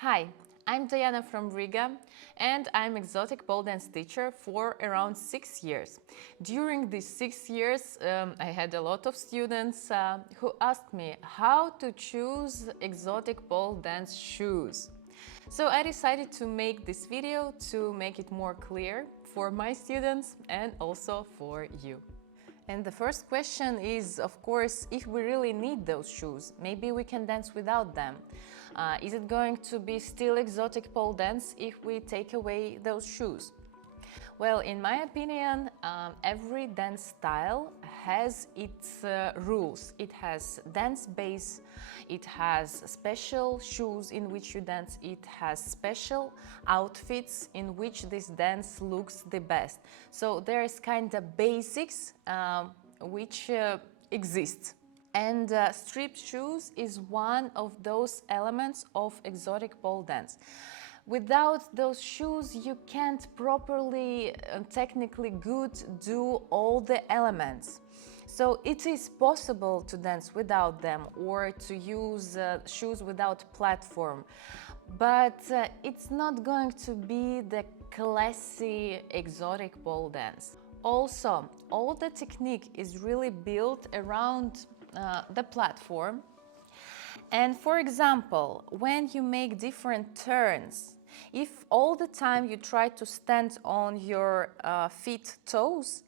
Hi, I'm Diana from Riga and I'm exotic pole dance teacher for around 6 years. During these 6 years I had a lot of students who asked me how to choose exotic pole dance shoes. So I decided to make this video to make it more clear for my students and also for you. And the first question is, of course, if we really need those shoes. Maybe we can dance without them. Is it going to be still exotic pole dance if we take away those shoes? Well, in my opinion, every dance style has its rules. It has dance base, it has special shoes in which you dance, it has special outfits in which this dance looks the best. So there's kind of basics which exist. And striped shoes is one of those elements of exotic pole dance. Without those shoes, you can't properly, technically good do all the elements. So it is possible to dance without them or to use shoes without platform, but it's not going to be the classy exotic pole dance. Also, all the technique is really built around the platform. And for example, when you make different turns, if all the time you try to stand on your feet toes,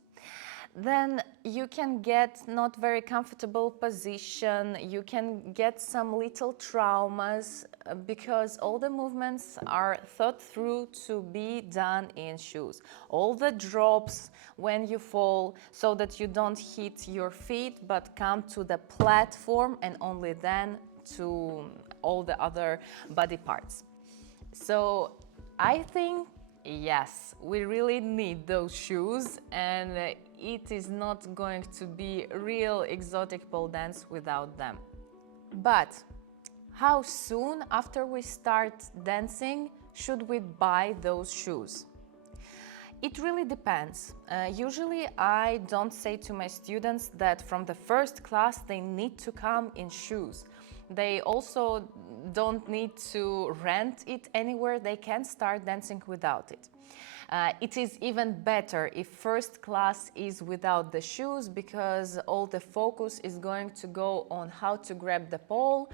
then you can get not very comfortable position, you can get some little traumas because all the movements are thought through to be done in shoes. All the drops when you fall so that you don't hit your feet but come to the platform and only then to all the other body parts. So I think yes, we really need those shoes and it is not going to be real exotic pole dance without them. But how soon after we start dancing should we buy those shoes? It really depends. Usually I don't say to my students that from the first class they need to come in shoes. They also don't need to rent it anywhere, they can start dancing without it. It is even better if first class is without the shoes because all the focus is going to go on how to grab the pole,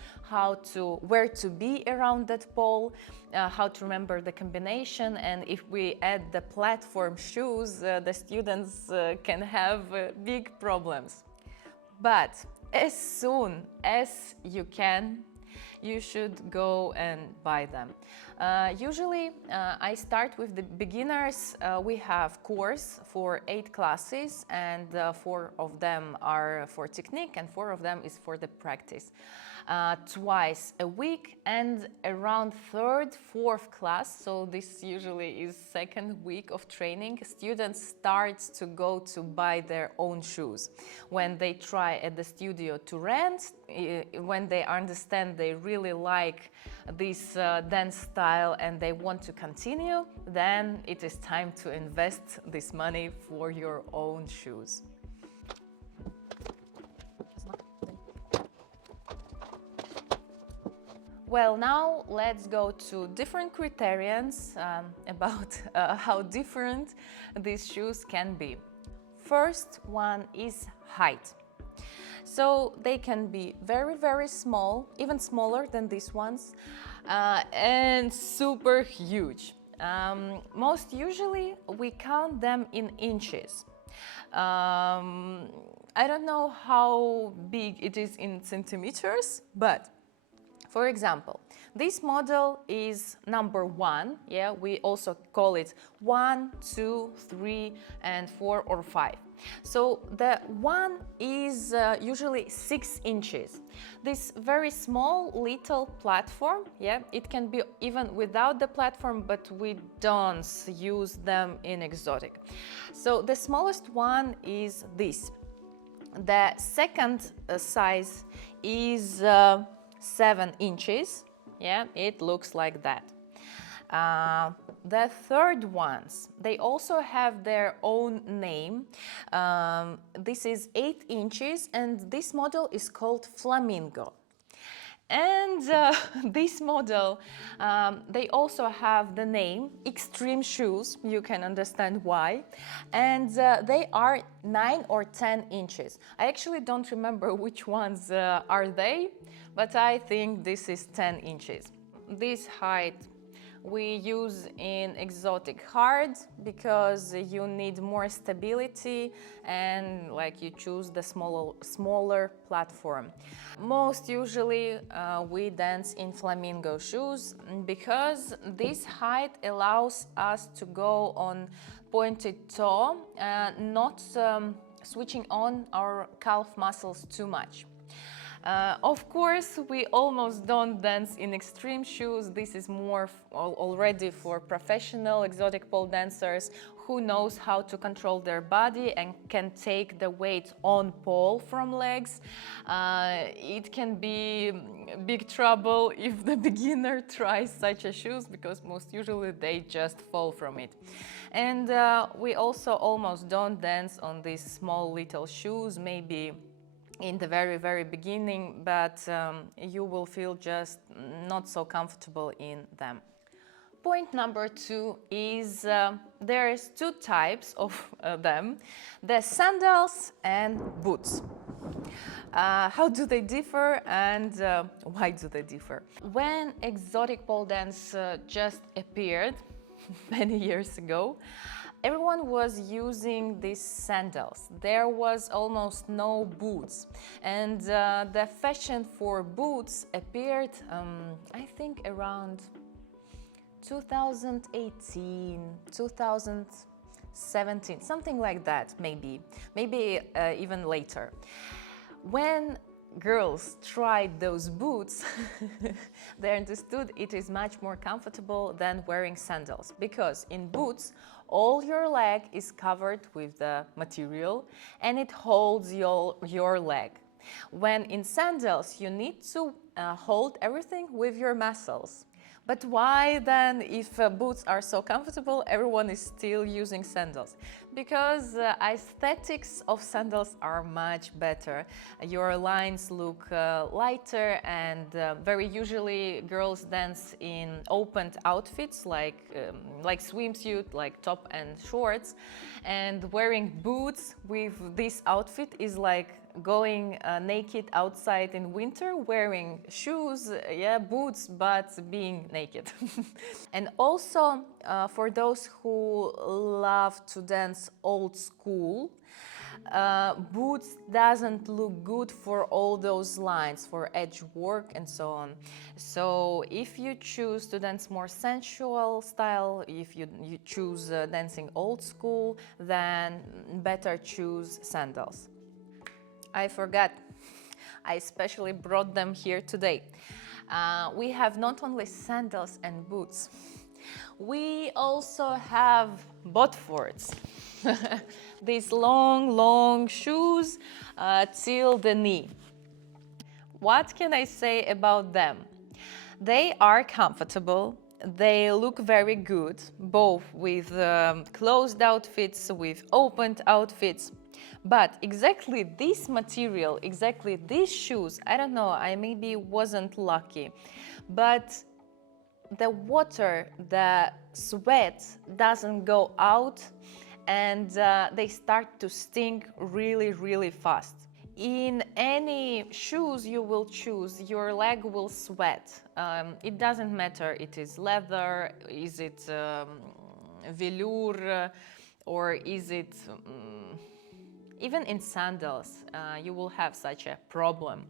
where to be around that pole, how to remember the combination, and if we add the platform shoes, the students can have big problems. But as soon as you can, you should go and buy them. Usually I start with the beginners. We have course for 8 classes and 4 of them are for technique and 4 of them is for the practice. Twice a week and around 3rd, 4th class, so this usually is 2nd week of training, students start to go to buy their own shoes. When they try at the studio to rent, when they understand they really like this dance style and they want to continue, then it is time to invest this money for your own shoes. Well, now let's go to different criterions about how different these shoes can be. First one is height. So they can be very, very small, even smaller than these ones, and super huge. Most usually we count them in inches. I don't know how big it is in centimeters, but for example, this model is number 1, yeah, we also call it 1, 2, 3, and 4 or 5. So the 1 is usually 6 inches. This very small little platform, yeah, it can be even without the platform, but we don't use them in exotic. So the smallest one is this. The second size is 7 inches, yeah, it looks like that. The third ones, they also have their own name. This is 8 inches and this model is called Flamingo. And this model, they also have the name Extreme Shoes. You can understand why. And they are 9 or 10 inches. I actually don't remember which ones are they, but I think this is 10 inches. This height we use in exotic hard because you need more stability and like you choose the smaller platform. Most usually we dance in flamingo shoes because this height allows us to go on pointed toe, not switching on our calf muscles too much. Of course, we almost don't dance in extreme shoes. This is more already for professional exotic pole dancers who knows how to control their body and can take the weight on pole from legs. It can be big trouble if the beginner tries such a shoes because most usually they just fall from it. And we also almost don't dance on these small little shoes, maybe in the very beginning, but you will feel just not so comfortable in them. Point number 2 is there's 2 types of them, the sandals and boots. How do they differ and why do they differ? When exotic pole dance just appeared many years ago, everyone was using these sandals. There was almost no boots. And the fashion for boots appeared, I think, around 2018, 2017, something like that, maybe even later. When girls tried those boots, they understood it is much more comfortable than wearing sandals, because in boots, all your leg is covered with the material and it holds your leg. When in sandals, you need to hold everything with your muscles. But why then, if boots are so comfortable, everyone is still using sandals? Because aesthetics of sandals are much better. Your lines look lighter, and very usually girls dance in opened outfits like swimsuit, like top and shorts. And wearing boots with this outfit is like going naked outside in winter, wearing shoes, boots, but being naked. And also for those who love to dance old school, boots doesn't look good for all those lines, for edge work and so on. So if you choose to dance more sensual style, if you choose dancing old school, then better choose sandals. I forgot. I especially brought them here today. We have not only sandals and boots, we also have botfords. These long shoes till the knee. What can I say about them? They are comfortable. They look very good, both with closed outfits, with opened outfits. But exactly this material, exactly these shoes, I don't know, I maybe wasn't lucky, but the water, the sweat doesn't go out, and they start to stink really fast. In any shoes you will choose, your leg will sweat. It doesn't matter, it is leather, is it velour, or is it even in sandals, you will have such a problem.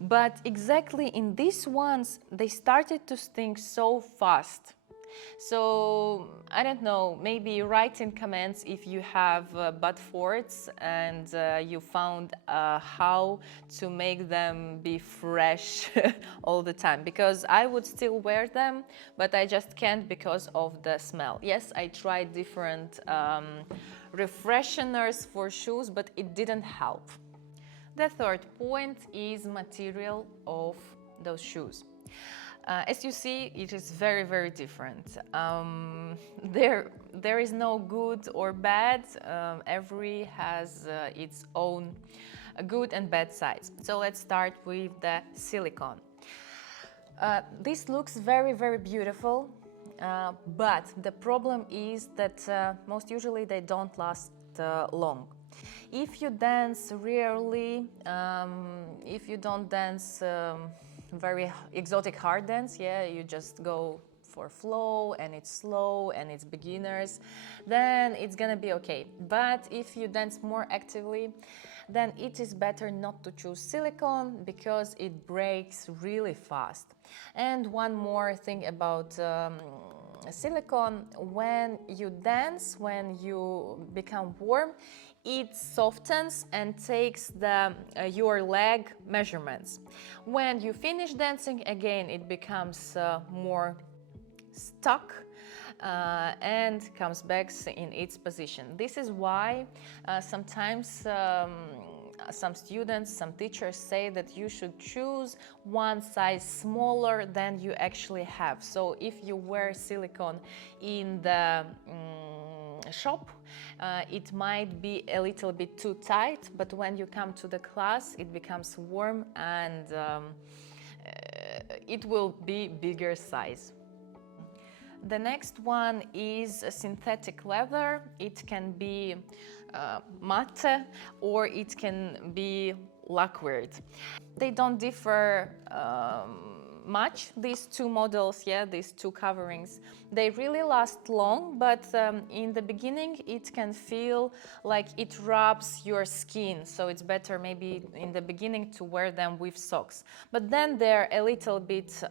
But exactly in these ones, they started to stink so fast. So, I don't know, maybe write in comments if you have botfords and you found how to make them be fresh all the time. Because I would still wear them, but I just can't because of the smell. Yes, I tried different refresheners for shoes, but it didn't help. The third point is material of those shoes. As you see, it is very different. There is no good or bad. Every has its own good and bad sides. So let's start with the silicone. This looks very, very beautiful, but the problem is that most usually they don't last long. If you dance rarely, if you don't dance very exotic hard dance, yeah, you just go for flow and it's slow and it's beginners, then it's gonna be okay. But if you dance more actively, then it is better not to choose silicone because it breaks really fast. And one more thing about silicone: when you dance, when you become warm, it softens and takes your leg measurements. When you finish dancing, again, it becomes more stuck and comes back in its position. This is why sometimes some students, some teachers say that you should choose one size smaller than you actually have. So if you wear silicone in the shop, it might be a little bit too tight, but when you come to the class, it becomes warm and it will be bigger size. The next one is a synthetic leather. It can be matte or it can be lacquered. They don't differ much, these two models, yeah, these two coverings. They really last long, but in the beginning it can feel like it rubs your skin, so it's better maybe in the beginning to wear them with socks. But then they're a little bit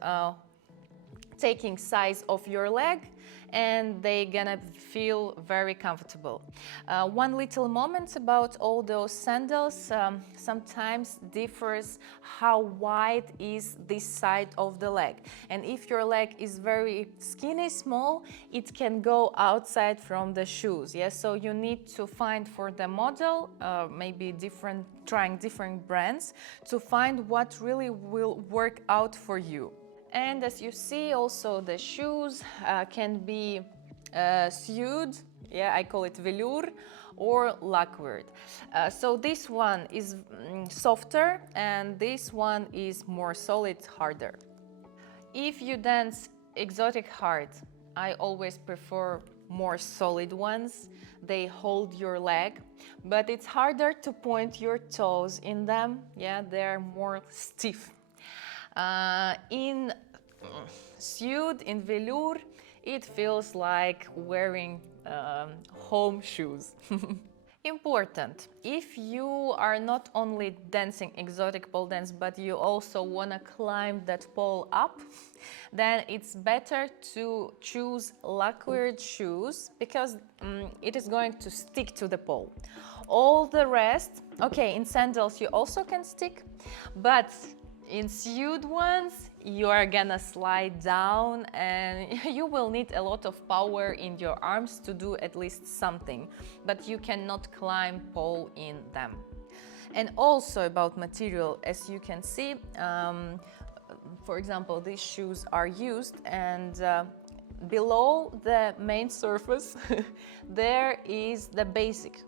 taking size of your leg and they're gonna feel very comfortable. One little moment about all those sandals, sometimes differs how wide is this side of the leg. And if your leg is very skinny, small, it can go outside from the shoes. Yeah? So you need to find for the model, maybe trying different brands to find what really will work out for you. And as you see, also the shoes can be sewed, yeah, I call it velour, or lacquered. So this one is softer and this one is more solid, harder. If you dance exotic hard, I always prefer more solid ones. They hold your leg, but it's harder to point your toes in them. Yeah, they're more stiff. In sewed, in velour, it feels like wearing home shoes. Important, if you are not only dancing exotic pole dance, but you also want to climb that pole up, then it's better to choose lacquered shoes because it is going to stick to the pole. All the rest, okay, in sandals you also can stick, but in sewed ones, you are gonna slide down and you will need a lot of power in your arms to do at least something, but you cannot climb pole in them. And also about material, as you can see, for example, these shoes are used and below the main surface there is the basic.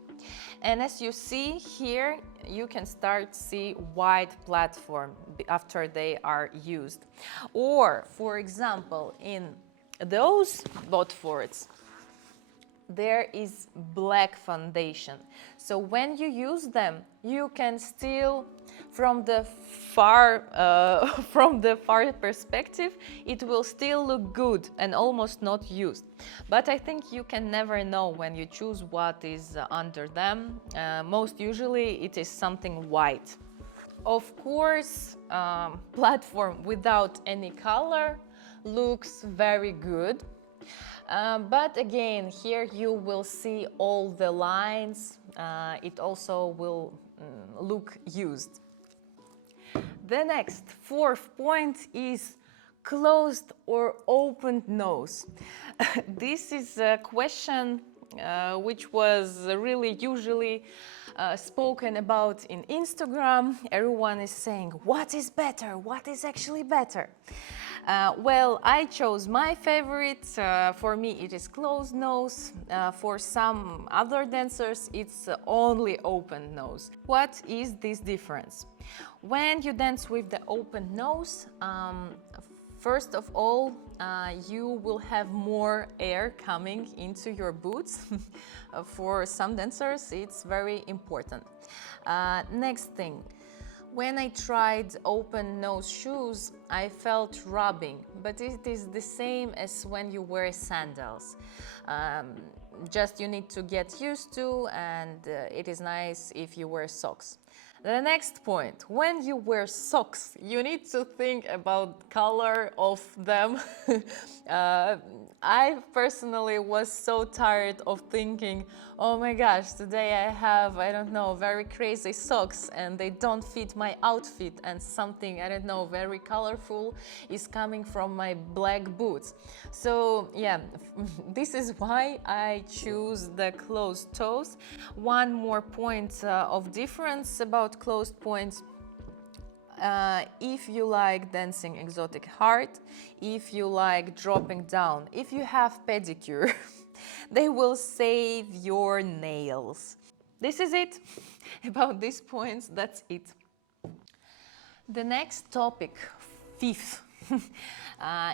And as you see here, you can start see wide platform after they are used. Or, for example, in those Botfords, there is black foundation. So when you use them, you can still, from the far perspective, it will still look good and almost not used. But I think you can never know when you choose what is under them. Most usually it is something white. Of course, platform without any color looks very good. But again, here you will see all the lines. It also will look used. The next, fourth point is closed or opened nose. This is a question which was really usually spoken about in Instagram. Everyone is saying, what is better? What is actually better? Well, I chose my favorite. For me, it is closed nose. For some other dancers, it's only open nose. What is this difference? When you dance with the open nose, First of all, you will have more air coming into your boots. For some dancers, it's very important. Next thing, when I tried open nose shoes, I felt rubbing, but it is the same as when you wear sandals. Just you need to get used to, and it is nice if you wear socks. The next point, when you wear socks, you need to think about color of them. I personally was so tired of thinking, oh my gosh, today I have, I don't know, very crazy socks and they don't fit my outfit, and something, I don't know, very colorful is coming from my black boots. So yeah, this is why I choose the closed toes. One more point of difference about closed points. If you like dancing exotic hard, if you like dropping down, if you have pedicure, they will save your nails. This is it about these points, that's it. The next topic, fifth,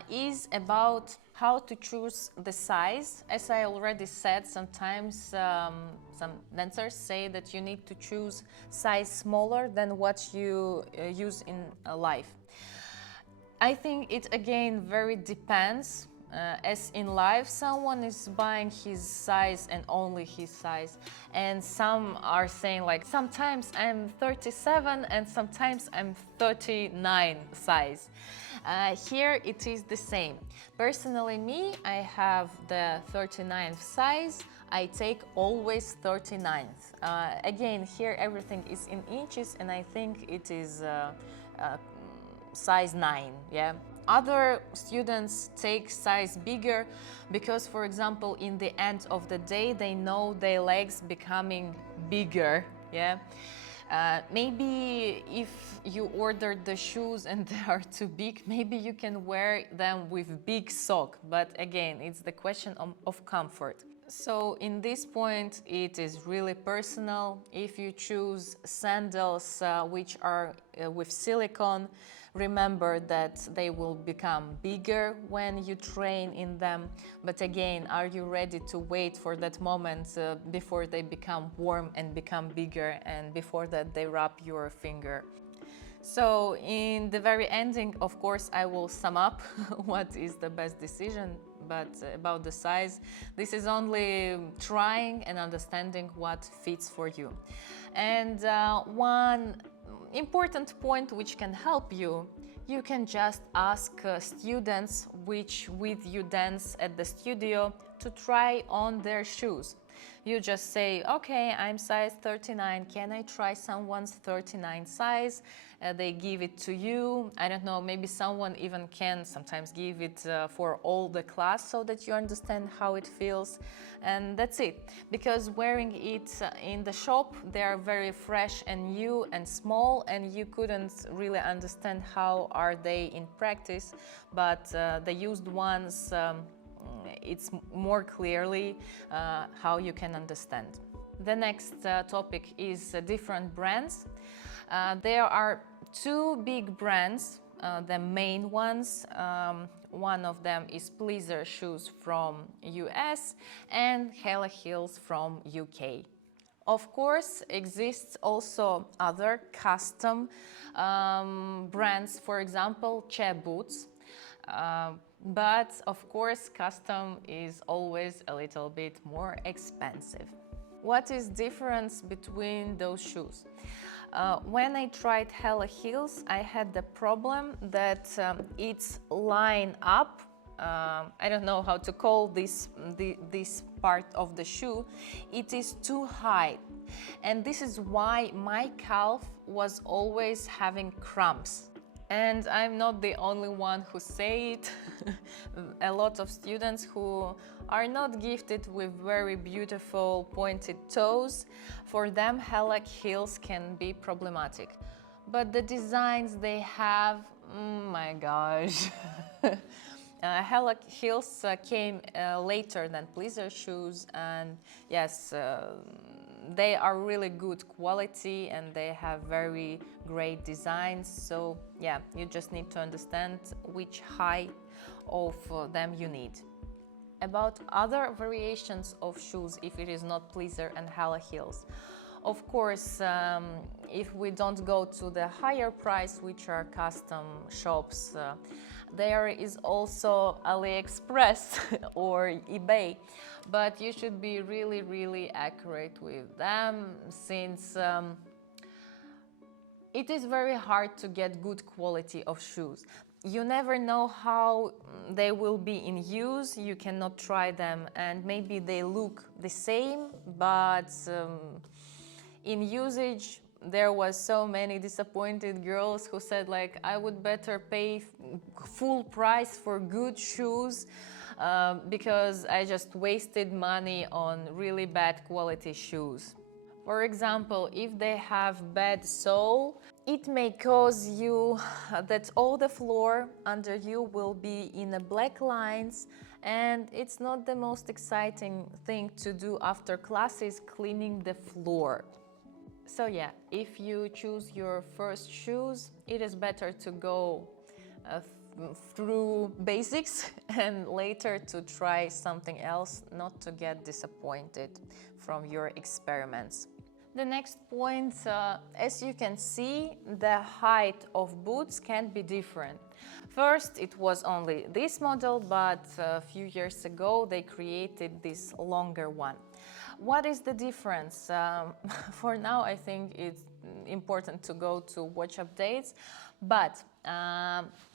is about how to choose the size. As I already said, sometimes some dancers say that you need to choose size smaller than what you use in life. I think it again very depends. As in life, someone is buying his size and only his size, and some are saying like, sometimes I'm 37 and sometimes I'm 39 size. Here it is the same. Personally, me, I have the 39th size. I take always 39th. Again, here everything is in inches, and I think it is size 9, yeah. Other students take size bigger because, for example, in the end of the day, they know their legs becoming bigger, yeah. Maybe if you ordered the shoes and they are too big, maybe you can wear them with big sock, but again, it's the question of comfort. So in this point, it is really personal. If you choose sandals which are with silicone, remember that they will become bigger when you train in them. But again, are you ready to wait for that moment before they become warm and become bigger, and before that they rub your finger? So in the very ending, of course, I will sum up what is the best decision, but about the size, this is only trying and understanding what fits for you. And one important point which can help you, you can just ask students which with you dance at the studio to try on their shoes. You just say, okay, I'm size 39, can I try someone's 39 size? They give it to you. I don't know, maybe someone even can sometimes give it for all the class so that you understand how it feels. And that's it. Because wearing it in the shop, they are very fresh and new and small, and you couldn't really understand how are they in practice. But the used ones, it's more clearly how you can understand. The next topic is different brands. There are two big brands, the main ones. One of them is Pleaser shoes from US and Hella Heels from UK. Of course, exists also other custom brands, for example, Che boots. But of course, custom is always a little bit more expensive. What is the difference between those shoes? When I tried Hella Heels, I had the problem that its line up, I don't know how to call this part of the shoe, it is too high. And this is why my calf was always having cramps. And I'm not the only one who say it. A lot of students who are not gifted with very beautiful pointed toes, for them Hella Heels can be problematic. But the designs they have, my gosh. Hella Heels came later than Pleaser shoes, and yes, they are really good quality and they have very great designs. So yeah, you just need to understand which height of them you need. About other variations of shoes, if it is not Pleaser and Hala heels. Of course, if we don't go to the higher price, which are custom shops, there is also AliExpress or eBay, but you should be really accurate with them, since it is very hard to get good quality of shoes. You never know how they will be in use, you cannot try them, and maybe they look the same, but in usage there was so many disappointed girls who said like, I would better pay full price for good shoes because I just wasted money on really bad quality shoes. For example, if they have bad sole, it may cause you that all the floor under you will be in a black lines, and it's not the most exciting thing to do after classes, cleaning the floor. So yeah, if you choose your first shoes, it is better to go through basics and later to try something else, not to get disappointed from your experiments. The next point, as you can see, the height of boots can be different. First, it was only this model, but a few years ago they created this longer one. What is the difference? For now, I think it's important to go to watch updates, but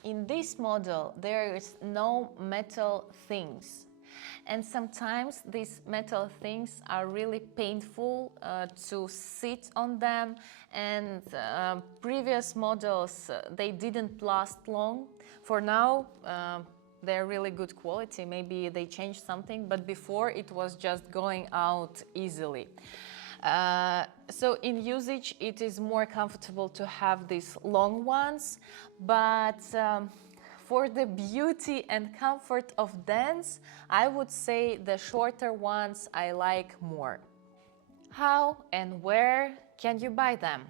in this model there is no metal things. And sometimes these metal things are really painful to sit on them, and previous models, they didn't last long. For now, they're really good quality, maybe they changed something, but before it was just going out easily. So in usage it is more comfortable to have these long ones, but for the beauty and comfort of dance, I would say the shorter ones I like more. How and where can you buy them?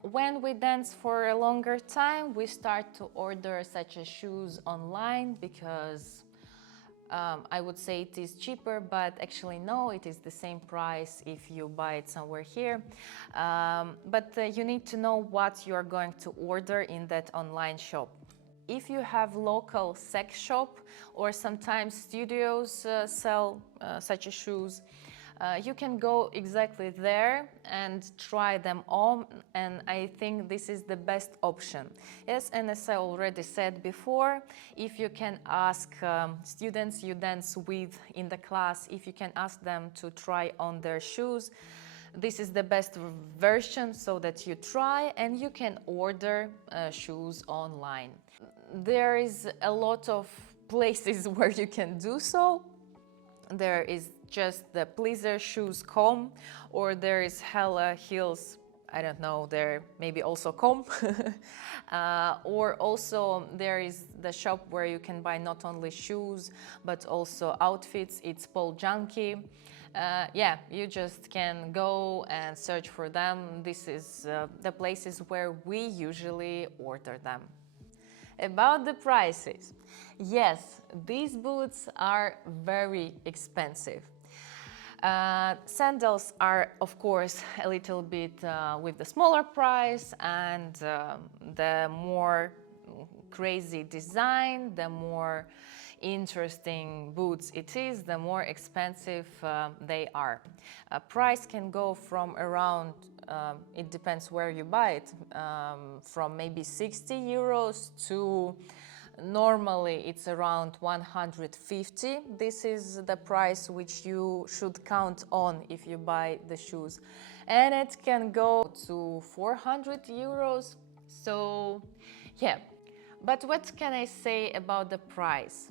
When we dance for a longer time, we start to order such as shoes online because I would say it is cheaper, but actually no, it is the same price if you buy it somewhere here. But you need to know what you are going to order in that online shop. If you have local sex shop, or sometimes studios sell such as shoes, you can go exactly there and try them on, and I think this is the best option. Yes, and as I already said before, if you can ask students you dance with in the class, if you can ask them to try on their shoes, this is the best version so that you try and you can order shoes online. There is a lot of places where you can do so. There is just the pleasershoes.com, or there is Hala heels, I don't know, there maybe also com. Or also there is the shop where you can buy not only shoes but also outfits, it's Paul Junkie. Yeah, you just can go and search for them. This is the places where we usually order them. About the prices, yes, these boots are very expensive. Sandals are, of course, a little bit with the smaller price, and the more crazy design, the more interesting boots it is, the more expensive they are. Price can go from around, it depends where you buy it, from maybe 60 euros to normally it's around 150. This is the price which you should count on if you buy the shoes. And it can go to 400 euros. So yeah, but what can I say about the price?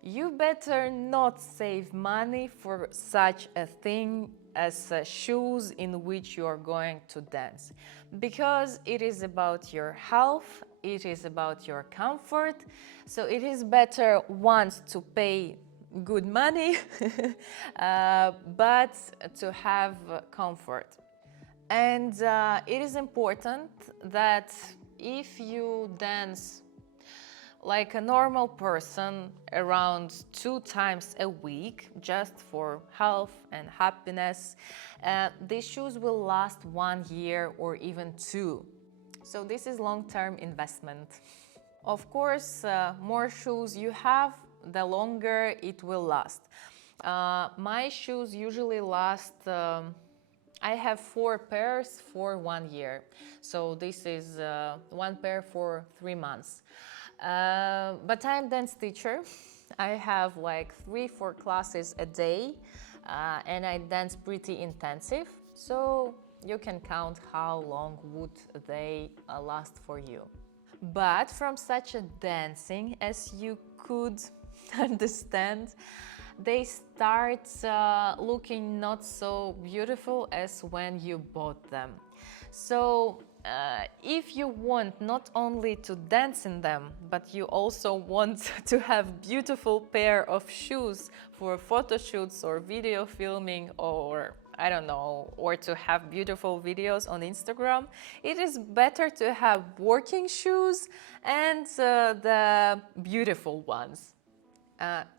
You better not save money for such a thing as shoes in which you are going to dance, because it is about your health, it is about your comfort. So it is better once to pay good money, but to have comfort. And it is important that if you dance like a normal person around 2 times a week, just for health and happiness, these shoes will last 1 year or even 2. So this is long-term investment. Of course, more shoes you have, the longer it will last. My shoes usually last, I have 4 pairs for 1 year. So this is 1 pair for 3 months. But I'm dance teacher. I have like 3-4 classes a day, and I dance pretty intensive. So you can count how long would they last for you. But from such a dancing, as you could understand, they start looking not so beautiful as when you bought them. So if you want not only to dance in them, but you also want to have beautiful pair of shoes for photo shoots or video filming, or I don't know, or to have beautiful videos on Instagram, it is better to have working shoes and the beautiful ones.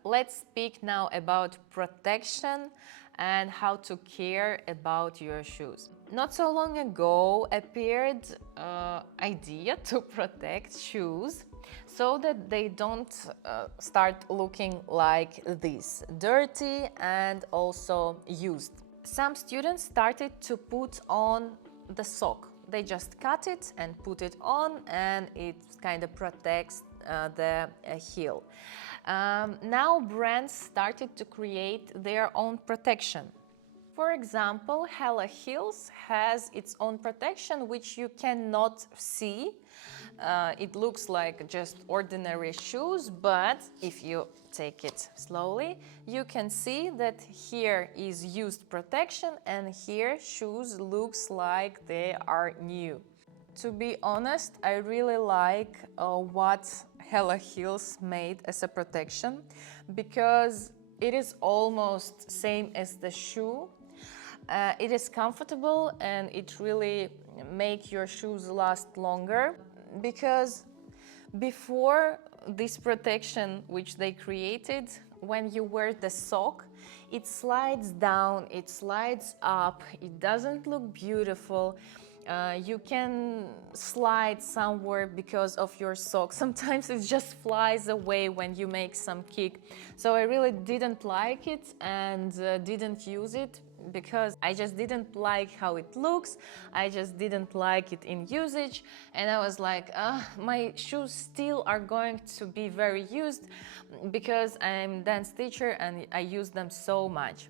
Let's speak now about protection and how to care about your shoes. Not so long ago appeared idea to protect shoes so that they don't start looking like this, dirty and also used. Some students started to put on the sock. They just cut it and put it on, and it kind of protects the heel. Now brands started to create their own protection. For example, Hella Heels has its own protection, which you cannot see. It looks like just ordinary shoes, but if you take it slowly, you can see that here is used protection and here shoes looks like they are new. To be honest, I really like what Hella Heels made as a protection, because it is almost same as the shoe. It is comfortable and it really make your shoes last longer, because before this protection which they created, when you wear the sock, it slides down, it slides up, it doesn't look beautiful. You can slide somewhere because of your sock. Sometimes it just flies away when you make some kick. So I really didn't like it and didn't use it, because I just didn't like how it looks. I just didn't like it in usage, and I was like, my shoes still are going to be very used because I'm dance teacher and I use them so much.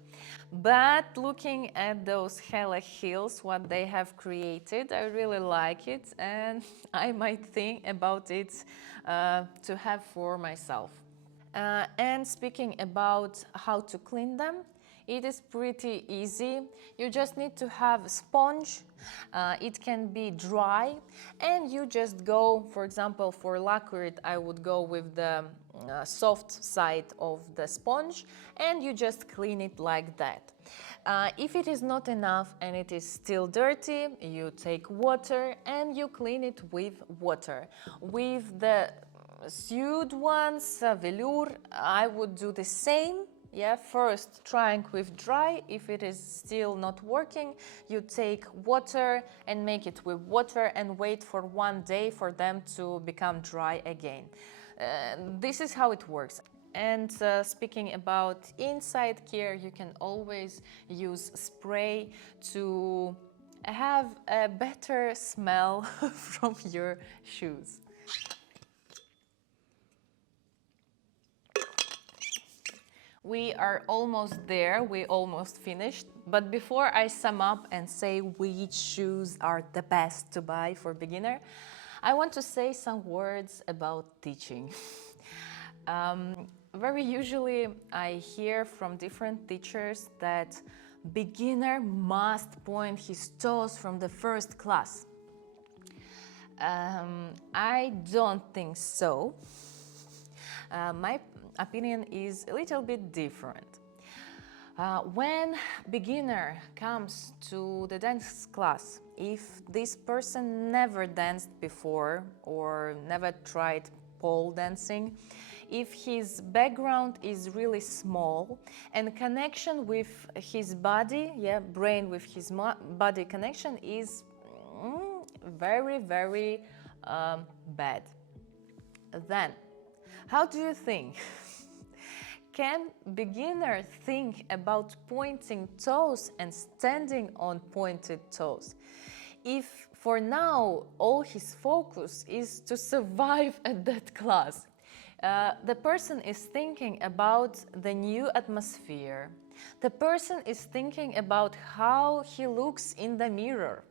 But looking at those Hella Heels, what they have created, I really like it, and I might think about it to have for myself. And speaking about how to clean them, it is pretty easy. You just need to have a sponge. It can be dry, and you just go, for example, for lacquered, I would go with the soft side of the sponge, and you just clean it like that. If it is not enough and it is still dirty, you take water and you clean it with water. With the sewed ones, velour, I would do the same. Yeah, first trying with dry. If it is still not working, you take water and make it with water and wait for 1 day for them to become dry again. This is how it works. And speaking about inside care, you can always use spray to have a better smell from your shoes. We are almost there, we almost finished. But before I sum up and say which shoes are the best to buy for beginner, I want to say some words about teaching. Very usually I hear from different teachers that beginner must point his toes from the first class. I don't think so. opinion is a little bit different. When beginner comes to the dance class, if this person never danced before or never tried pole dancing, if his background is really small and connection with his body, brain with his body connection is very, very bad, then how do you think? Can beginner think about pointing toes and standing on pointed toes? If for now all his focus is to survive at that class, the person is thinking about the new atmosphere. The person is thinking about how he looks in the mirror.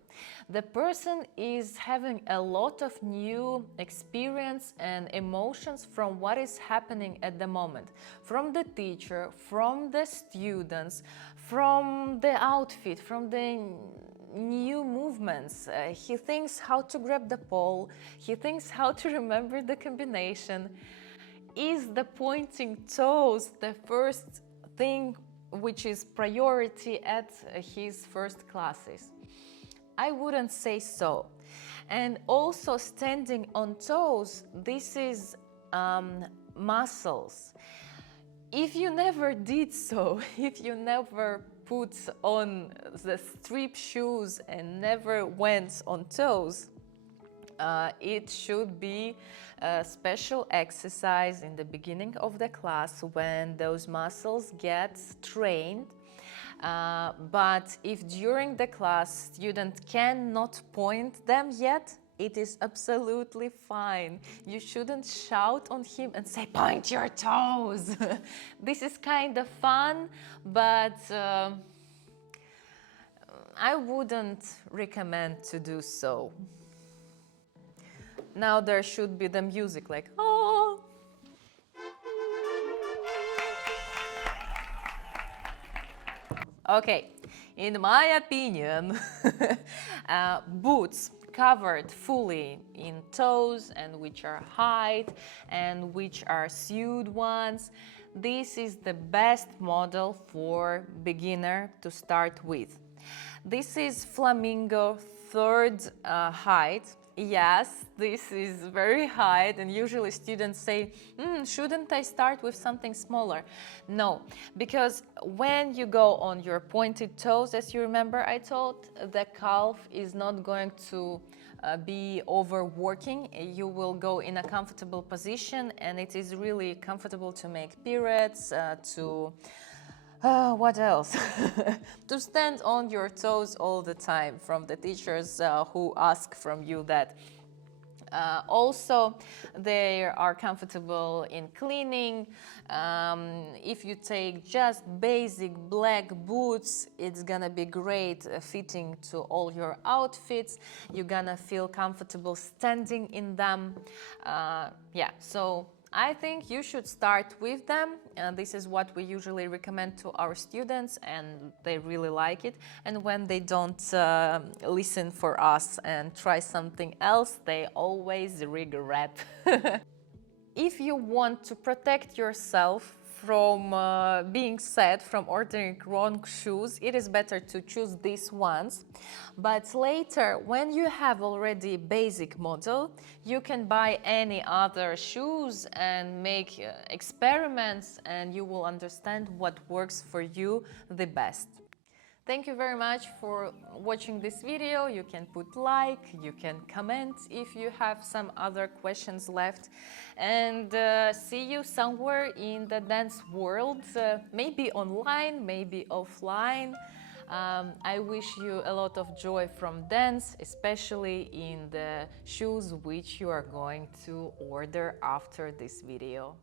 The person is having a lot of new experience and emotions from what is happening at the moment, from the teacher, from the students, from the outfit, from the new movements. He thinks how to grab the pole, he thinks how to remember the combination. Is the pointing toes the first thing which is priority at his first classes? I wouldn't say so. And also standing on toes, this is muscles. If you never did so, if you never put on the strip shoes and never went on toes, it should be a special exercise in the beginning of the class when those muscles get trained. But if during the class student cannot point them yet, it is absolutely fine. You shouldn't shout on him and say, point your toes. This is kind of fun, but I wouldn't recommend to do so. Now there should be the music like, oh. Okay, in my opinion, boots covered fully in toes and which are high and which are sewed ones, this is the best model for beginner to start with. This is Flamingo third height. Yes, this is very high, and usually students say, shouldn't I start with something smaller? No, because when you go on your pointed toes, as you remember I told, the calf is not going to be overworking. You will go in a comfortable position, and it is really comfortable to make pirouettes, what else? To stand on your toes all the time from the teachers who ask from you that. Also, they are comfortable in cleaning. If you take just basic black boots, it's gonna be great fitting to all your outfits. You're gonna feel comfortable standing in them. So I think you should start with them. This is what we usually recommend to our students, and they really like it. And when they don't listen for us and try something else, they always regret. If you want to protect yourself from being sad, from ordering wrong shoes, it is better to choose these ones. But later, when you have already basic model, you can buy any other shoes and make experiments, and you will understand what works for you the best. Thank you very much for watching this video. You can put like, you can comment if you have some other questions left, and see you somewhere in the dance world, maybe online, maybe offline. I wish you a lot of joy from dance, especially in the shoes which you are going to order after this video.